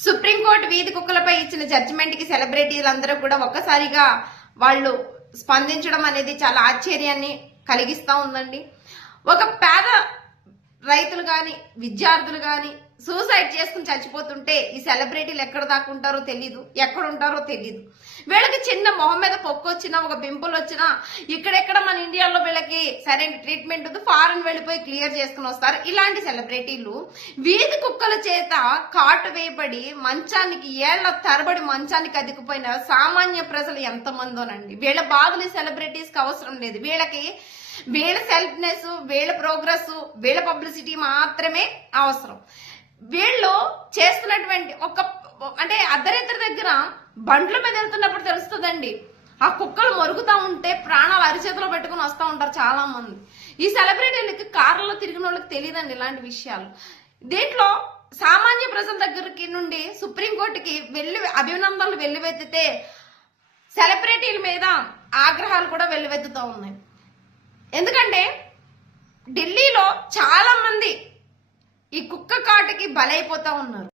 Supreme court వీధి కుక్కలపై ఇచ్చిన judgement కి సెలబ్రిటీలందరూ కూడా ఒక్కసారిగా వాళ్ళు స్పందించడం అనేది చాలా ఆశ్చర్యాన్ని కలిగిస్తా ఉందండి. ఒక పేద రైతులు గాని విద్యార్థులు గాని సూసైడ్ చేసుకుని చచ్చిపోతుంటే ఈ సెలబ్రిటీలు ఎక్కడ దాక్కుంటారో తెలీదు, ఎక్కడ ఉంటారో తెలీదు. వీళ్ళకి చిన్న మొహం మీద పొక్కు వచ్చినా, ఒక పింపుల్ వచ్చినా ఇక్కడెక్కడ మన ఇండియాలో వీళ్ళకి సరైన ట్రీట్మెంట్ ఉంది, ఫారెన్ వెళ్ళిపోయి క్లియర్ చేసుకుని వస్తారు. ఇలాంటి సెలబ్రిటీలు వీధి కుక్కల చేత కాటు వేయబడి మంచానికి ఏళ్ల తరబడి మంచానికి అదికిపోయిన సామాన్య ప్రజలు ఎంతమందోనండి. వీళ్ళ బాధలు సెలబ్రిటీస్ కి అవసరం లేదు. వీళ్ళ సెల్ఫ్నెస్, వీళ్ళ ప్రోగ్రెస్, వీళ్ళ పబ్లిసిటీ మాత్రమే అవసరం. వీళ్ళు చేస్తున్నటువంటి అంటే అర్ధరాత్రి దగ్గర బండ్ల మీద వెళ్తున్నప్పుడు తెలుస్తుందండి, ఆ కుక్కలు మరుగుతా ఉంటే ప్రాణాలు అరిచేతిలో పెట్టుకుని వస్తూ ఉంటారు చాలా మంది. ఈ సెలబ్రిటీలకి కార్లలో తిరిగిన వాళ్ళకి తెలియదండి ఇలాంటి విషయాలు. దీంట్లో సామాన్య ప్రజల దగ్గరికి నుండి సుప్రీంకోర్టుకి అభినందనలు వెల్లువెత్తితే సెలబ్రిటీల మీద ఆగ్రహాలు కూడా వెల్లువెత్తుతూ ఉన్నాయి. ఎందుకంటే ఢిల్లీలో చాలా మంది ఈ కుక్క కాటుకి బలైపోతా ఉన్నారు.